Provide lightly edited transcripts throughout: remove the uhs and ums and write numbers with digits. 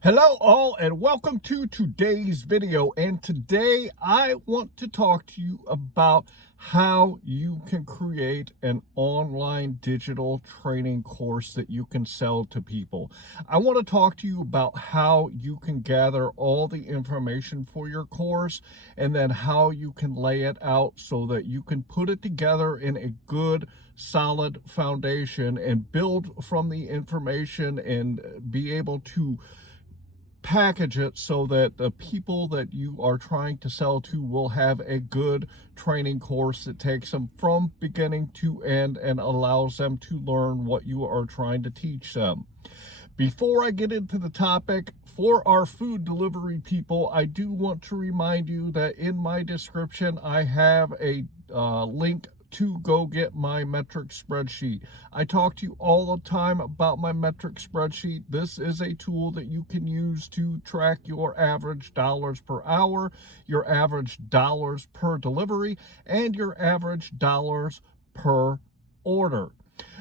Hello all and welcome to today's video, and today I want to talk to you about how you can create an online digital training course that you can sell to people. I want to talk to you about how you can gather all the information for your course and then how you can lay it out so that you can put it together in a good solid foundation and build from the information and be able to package it so that the people that you are trying to sell to will have a good training course that takes them from beginning to end and allows them to learn what you are trying to teach them. Before I get into the topic, for our food delivery people, I do want to remind you that in my description, I have a link to go get my metric spreadsheet. I talk to you all the time about my metric spreadsheet. This is a tool that you can use to track your average dollars per hour, your average dollars per delivery, and your average dollars per order.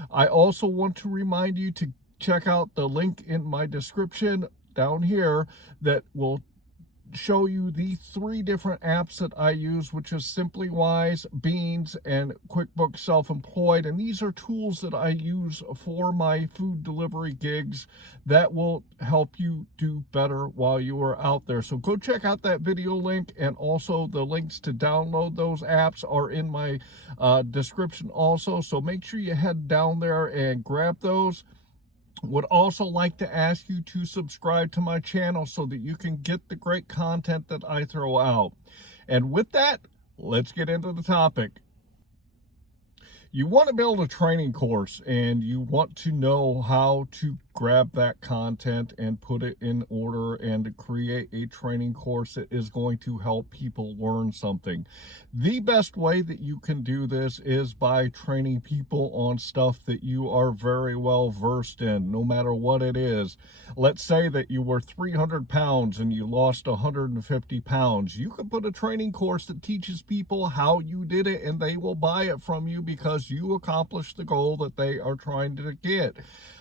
I also want to remind you to check out the link in my description down here that will show you the 3 different apps that I use, which is SimplyWise, Beans, and QuickBooks Self-Employed. And these are tools that I use for my food delivery gigs that will help you do better while you are out there. So go check out that video link, and also the links to download those apps are in my description also. So make sure you head down there and grab those. Would also like to ask you to subscribe to my channel so that you can get the great content that I throw out. And with that, let's get into the topic. You want to build a training course and you want to know how to grab that content and put it in order and create a training course that is going to help people learn something. The best way that you can do this is by training people on stuff that you are very well versed in, no matter what it is. Let's say that you were 300 pounds and you lost 150 pounds. You could put a training course that teaches people how you did it, and they will buy it from you because you accomplished the goal that they are trying to get.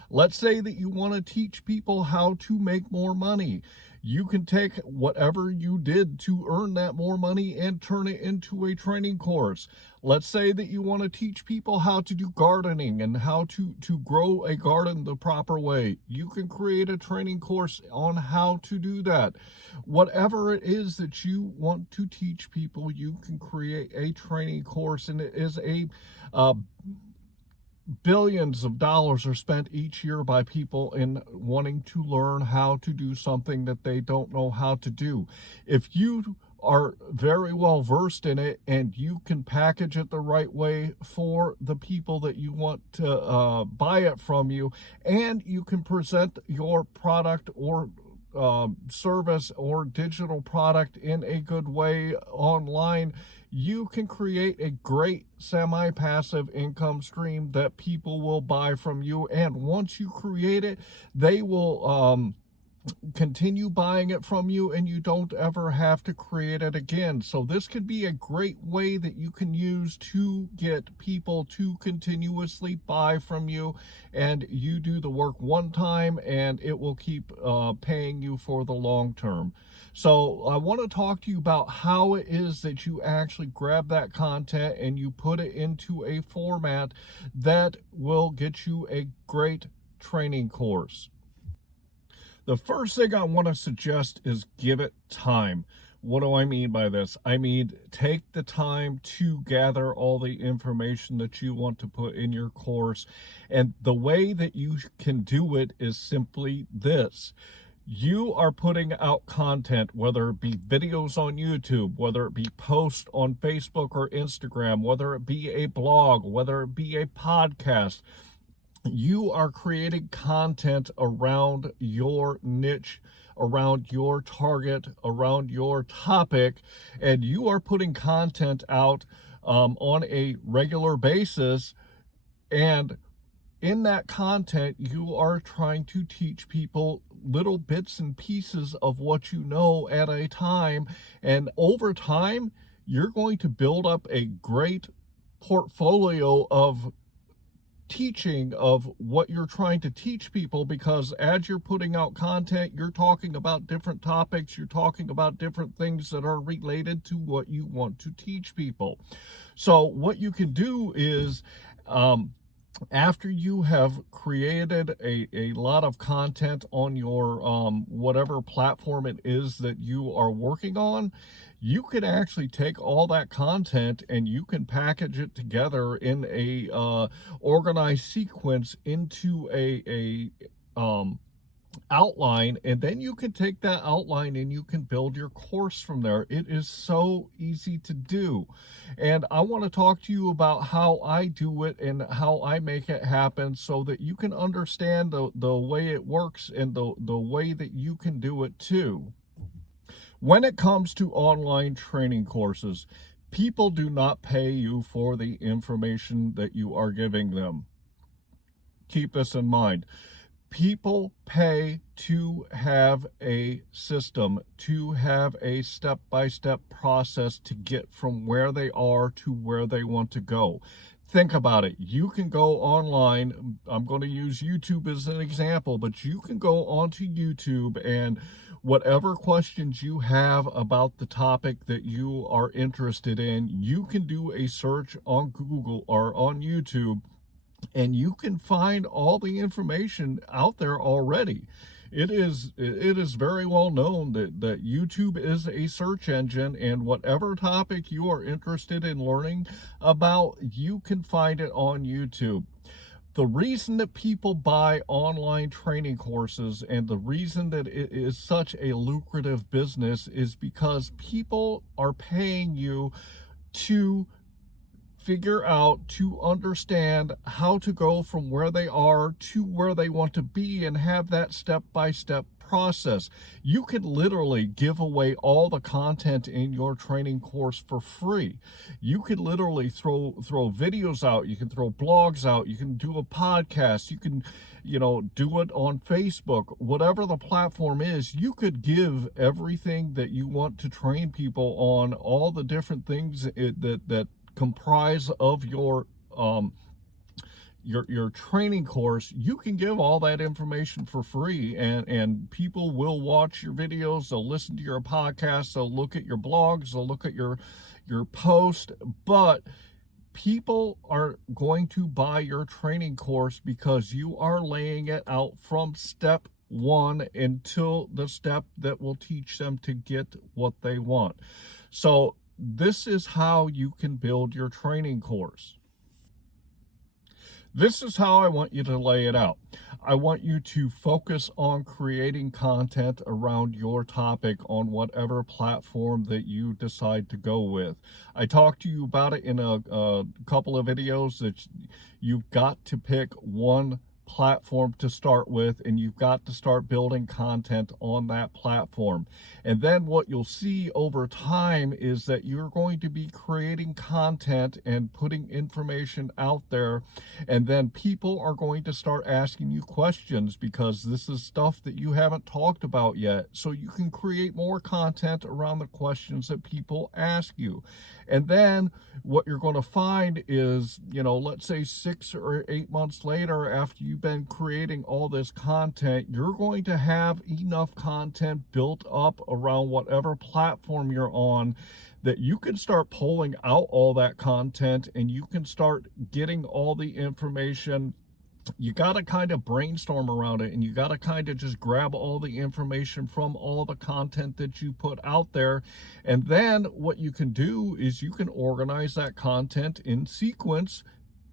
Let's say that you want to teach people how to make more money. You can take whatever you did to earn that more money and turn it into a training course. Let's say that you want to teach people how to do gardening and how to grow a garden the proper way. You can create a training course on how to do that. Whatever it is that you want to teach people, you can create a training course, and it is a billions of dollars are spent each year by people in wanting to learn how to do something that they don't know how to do. If you are very well versed in it and you can package it the right way for the people that you want to buy it from you, and you can present your product or service or digital product in a good way online, you can create a great semi-passive income stream that people will buy from you. And once you create it, they will continue buying it from you, and you don't ever have to create it again. So this could be a great way that you can use to get people to continuously buy from you, and you do the work one time and it will keep paying you for the long term. So I want to talk to you about how it is that you actually grab that content and you put it into a format that will get you a great training course. The first thing I want to suggest is give it time. What do I mean by this? I mean, take the time to gather all the information that you want to put in your course. And the way that you can do it is simply this. You are putting out content, whether it be videos on YouTube, whether it be posts on Facebook or Instagram, whether it be a blog, whether it be a podcast. You are creating content around your niche, around your target, around your topic, and you are putting content out on a regular basis. And in that content, you are trying to teach people little bits and pieces of what you know at a time. And over time, you're going to build up a great portfolio of teaching of what you're trying to teach people, because as you're putting out content, you're talking about different topics, you're talking about different things that are related to what you want to teach people. So what you can do is, after you have created a lot of content on your whatever platform it is that you are working on, you can actually take all that content and you can package it together in a organized sequence into a outline, and then you can take that outline and you can build your course from there. It is so easy to do, and I want to talk to you about how I do it and how I make it happen, so that you can understand the way it works and the way that you can do it too. When it comes to online training courses, people do not pay you for the information that you are giving them. Keep this in mind. People pay to have a system, to have a step-by-step process to get from where they are to where they want to go. Think about it. You can go online. I'm going to use YouTube as an example, but you can go onto YouTube, and whatever questions you have about the topic that you are interested in, you can do a search on Google or on YouTube, and you can find all the information out there already. It is very well known that YouTube is a search engine, and whatever topic you are interested in learning about, you can find it on YouTube. The reason that people buy online training courses and the reason that it is such a lucrative business is because people are paying you to figure out, to understand how to go from where they are to where they want to be, and have that step-by-step process. You could literally give away all the content in your training course for free. You could literally throw videos out, you can throw blogs out, you can do a podcast, you can do it on Facebook, whatever the platform is. You could give everything that you want to train people on, all the different things that comprise of your training course. You can give all that information for free, and people will watch your videos, they'll listen to your podcasts, they'll look at your blogs, they'll look at your post. But people are going to buy your training course because you are laying it out from step one until the step that will teach them to get what they want. So this is how you can build your training course. This is how I want you to lay it out. I want you to focus on creating content around your topic on whatever platform that you decide to go with. I talked to you about it in a couple of videos, that you've got to pick one platform to start with, and you've got to start building content on that platform. And then what you'll see over time is that you're going to be creating content and putting information out there, and then people are going to start asking you questions, because this is stuff that you haven't talked about yet. So you can create more content around the questions that people ask you. And then what you're going to find is, let's say 6 or 8 months later, after you've been creating all this content, you're going to have enough content built up around whatever platform you're on, that you can start pulling out all that content and you can start getting all the information. You got to kind of brainstorm around it, and you got to kind of just grab all the information from all the content that you put out there. And then what you can do is you can organize that content in sequence,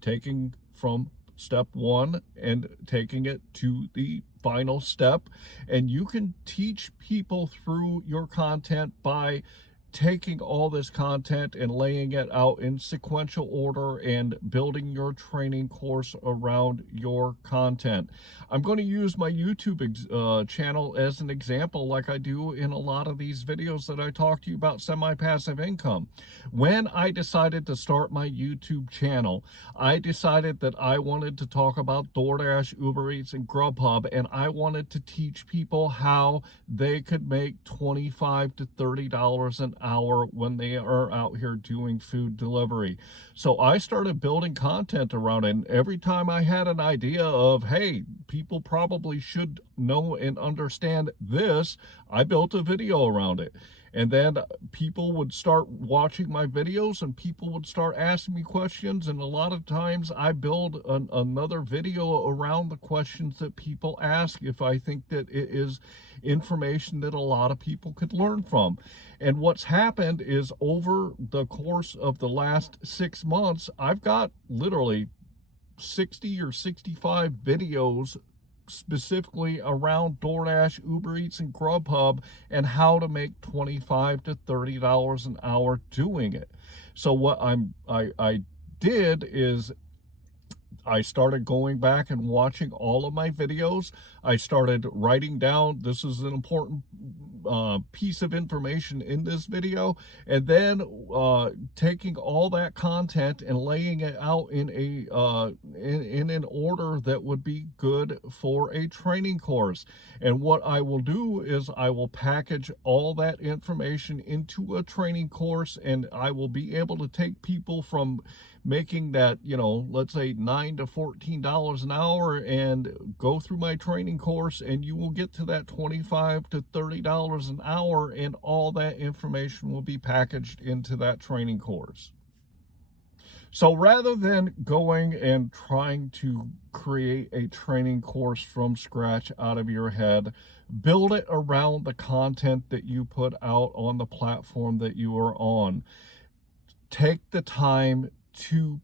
taking from step one and taking it to the final step. And you can teach people through your content by taking all this content and laying it out in sequential order and building your training course around your content. I'm going to use my YouTube channel as an example, like I do in a lot of these videos that I talk to you about semi-passive income. When I decided to start my YouTube channel, I decided that I wanted to talk about DoorDash, Uber Eats, and Grubhub, and I wanted to teach people how they could make $25 to $30 an hour when they are out here doing food delivery. So I started building content around it. And every time I had an idea of, hey, people probably should know and understand this, I built a video around it. And then people would start watching my videos and people would start asking me questions. And a lot of times I build another video around the questions that people ask if I think that it is information that a lot of people could learn from. And what's happened is over the course of the last 6 months, I've got literally 60 or 65 videos specifically around DoorDash, Uber Eats, and Grubhub, and how to make $25 to $30 an hour doing it. So what I did is I started going back and watching all of my videos. I started writing down, this is an important piece of information in this video, and then taking all that content and laying it out in in an order that would be good for a training course. And what I will do is I will package all that information into a training course, and I will be able to take people from making that, let's say $9 to $14 an hour and go through my training course, and you will get to that $25 to $30 an hour, and all that information will be packaged into that training course. So rather than going and trying to create a training course from scratch out of your head, build it around the content that you put out on the platform that you are on. Take the time to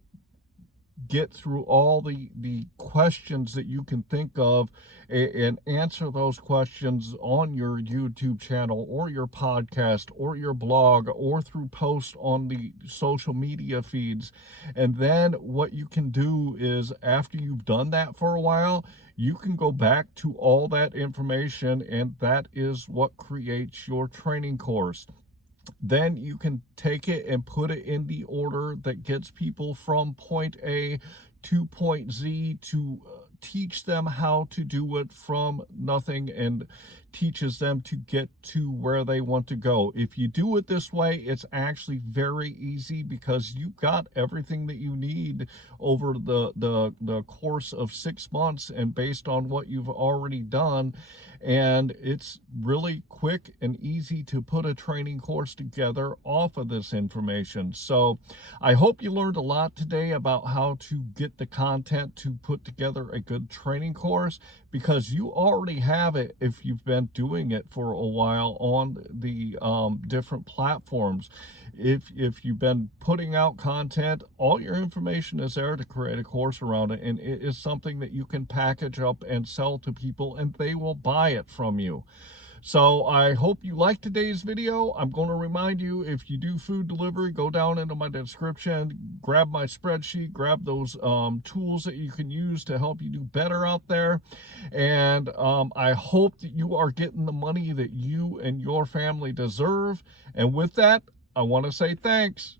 get through all the questions that you can think of and answer those questions on your YouTube channel or your podcast or your blog or through posts on the social media feeds. And then what you can do is, after you've done that for a while, you can go back to all that information, and that is what creates your training course. Then you can take it and put it in the order that gets people from point A to point Z, to teach them how to do it from nothing and teaches them to get to where they want to go. If you do it this way, it's actually very easy because you've got everything that you need over the course of 6 months and based on what you've already done. And it's really quick and easy to put a training course together off of this information. So I hope you learned a lot today about how to get the content to put together a good training course, because you already have it if you've been doing it for a while on the different platforms. If you've been putting out content, all your information is there to create a course around it, and it is something that you can package up and sell to people, and they will buy it from you. So I hope you liked today's video. I'm going to remind you, if you do food delivery, go down into my description, grab my spreadsheet, grab those tools that you can use to help you do better out there. And I hope that you are getting the money that you and your family deserve. And with that, I want to say thanks.